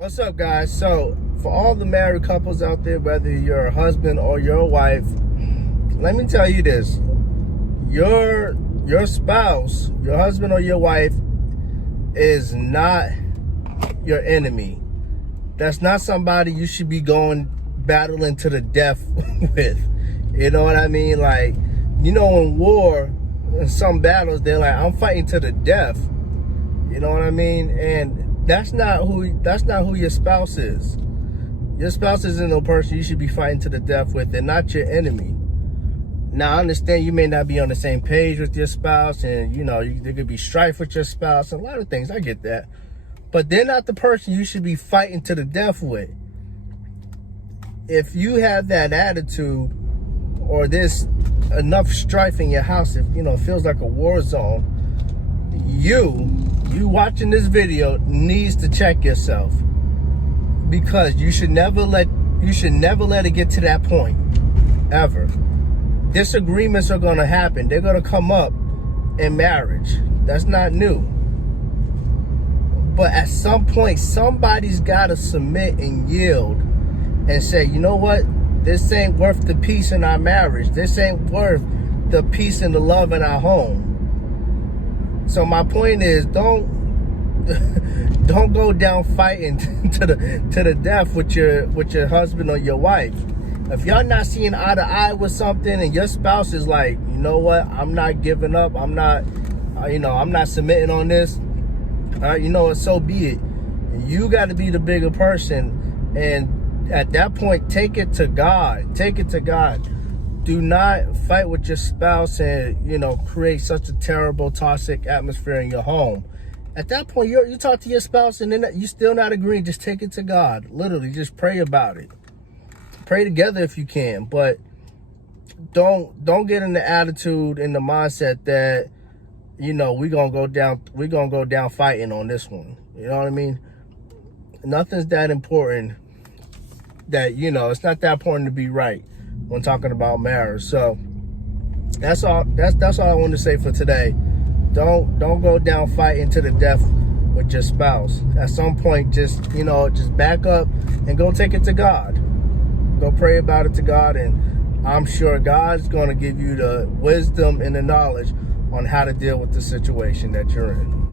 What's up, guys? So for all the married couples out there, whether you're a husband or you're a wife, let me tell you this: your spouse, your husband or your wife, is not your enemy. That's not somebody you should be going battling to the death with. You know what I mean? Like, in war, in some battles, they're like, I'm fighting to the death. You know what I mean? And that's not who your spouse is. Your spouse isn't no person you should be fighting to the death with. They're not your enemy. Now, I understand you may not be on the same page with your spouse, and there could be strife with your spouse and a lot of things. I get that. But they're not the person you should be fighting to the death with. If you have that attitude, or there's enough strife in your house, if it feels like a war zone, you watching this video needs to check yourself, because you should never let it get to that point, ever. Disagreements are going to happen. They're going to come up in marriage. That's not new. But at some point, somebody's got to submit and yield and say, you know what? This ain't worth the peace in our marriage. This ain't worth the peace and the love in our home. So my point is, don't go down fighting to the death with your husband or your wife. If y'all not seeing eye to eye with something, and your spouse is like, you know what, I'm not giving up, I'm not submitting on this, so be it. You got to be the bigger person, and at that point, take it to God. Take it to God. Do not fight with your spouse and, create such a terrible, toxic atmosphere in your home. At that point, you talk to your spouse and then you still not agreeing, just take it to God. Literally, just pray about it. Pray together if you can, but don't get in the attitude and the mindset that, we're gonna go down fighting on this one. You know what I mean? Nothing's that important that, it's not that important to be right when talking about marriage. So that's all I wanted to say for today. Don't go down fighting to the death with your spouse. At some point, just back up and go take it to God. Go pray about it to God, and I'm sure God's going to give you the wisdom and the knowledge on how to deal with the situation that you're in.